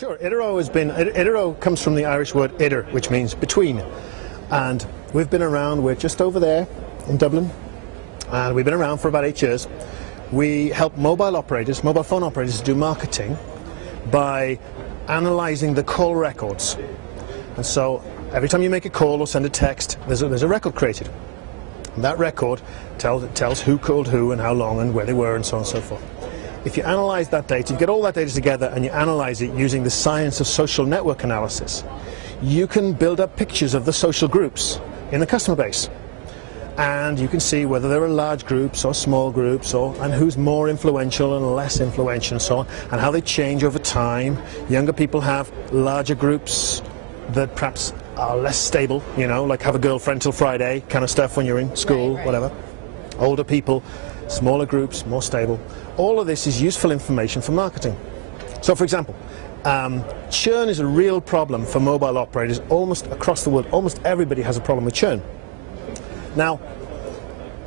Sure. Idiro comes from the Irish word idir, which means between. And we've been around, we're just over there in Dublin, and we've been around for about 8 years. We help mobile phone operators do marketing by analysing the call records. And so every time you make a call or send a text, there's a record created. And that record tells who called who and how long and where they were and so on and so forth. If you analyse that data, you get all that data together and you analyse it using the science of social network analysis, you can build up pictures of the social groups in the customer base. And you can see whether there are large groups or small groups, and who's more influential and less influential and so on, and how they change over time. Younger people have larger groups that perhaps are less stable, you know, like have a girlfriend till Friday kind of stuff when you're in school, right. Whatever. Older people, smaller groups, more stable. All of this is useful information for marketing. So, for example, churn is a real problem for mobile operators almost across the world. Almost everybody has a problem with churn. Now,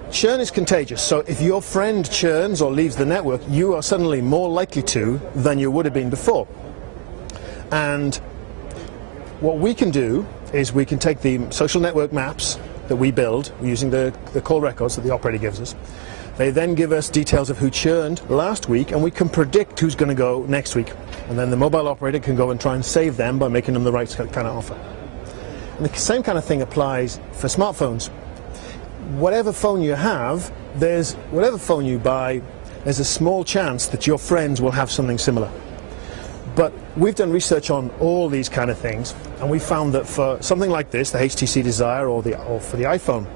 churn is contagious, so if your friend churns or leaves the network, you are suddenly more likely to than you would have been before. And what we can do is we can take the social network maps that we build using the call records that the operator gives us. They then give us details of who churned last week, and we can predict who's going to go next week. And then the mobile operator can go and try and save them by making them the right kind of offer. And the same kind of thing applies for smartphones. Whatever phone you have, whatever phone you buy, there's a small chance that your friends will have something similar. But we've done research on all these kind of things, and we found that for something like this, the HTC Desire or for the iPhone,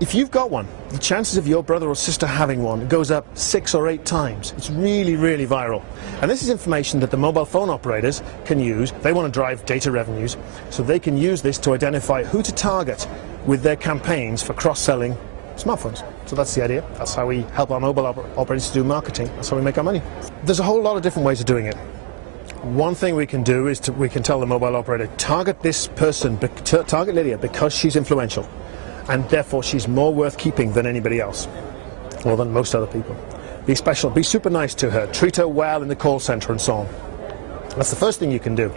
if you've got one, the chances of your brother or sister having one goes up 6 or 8 times. It's really, really viral. And this is information that the mobile phone operators can use. They want to drive data revenues, so they can use this to identify who to target with their campaigns for cross-selling smartphones. So that's the idea. That's how we help our mobile operators to do marketing. That's how we make our money. There's a whole lot of different ways of doing it. One thing we can do is we can tell the mobile operator, target this person, target Lydia because she's influential, and therefore she's more worth keeping than anybody else, or than most other people. Be special, be super nice to her, treat her well in the call center and so on. That's the first thing you can do.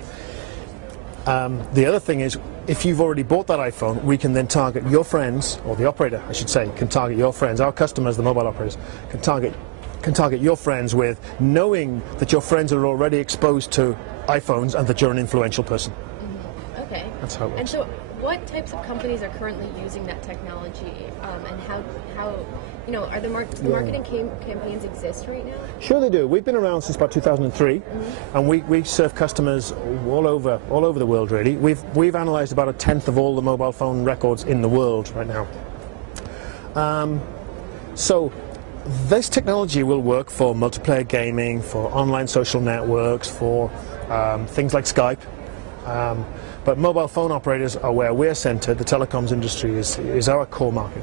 The other thing is, if you've already bought that iPhone, we can then target your friends, or the operator, I should say, can target your friends. Our customers, the mobile operators, can target your friends with knowing that your friends are already exposed to iPhones and that you're an influential person. Mm-hmm. Okay. That's how it works. And so, what types of companies are currently using that technology, and how are the marketing campaigns exist right now? Sure they do. We've been around since about 2003, and we serve customers all over the world really. We've analysed about 1/10 of all the mobile phone records in the world right now. So this technology will work for multiplayer gaming, for online social networks, for things like Skype. But mobile phone operators are where we're centred. The telecoms industry is our core market.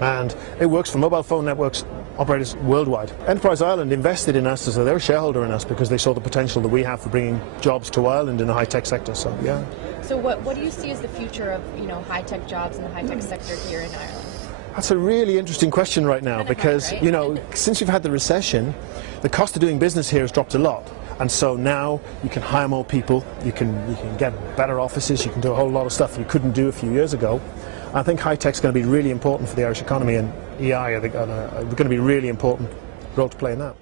And it works for mobile phone networks operators worldwide. Enterprise Ireland invested in us, so they're a shareholder in us because they saw the potential that we have for bringing jobs to Ireland in the high-tech sector. So yeah. So what do you see as the future of high-tech jobs in the high-tech sector here in Ireland? That's a really interesting question right now because since we've had the recession, the cost of doing business here has dropped a lot. And so now you can hire more people, you can get better offices, you can do a whole lot of stuff you couldn't do a few years ago. I think high-tech's going to be really important for the Irish economy, and EI are going to be a really important role to play in that.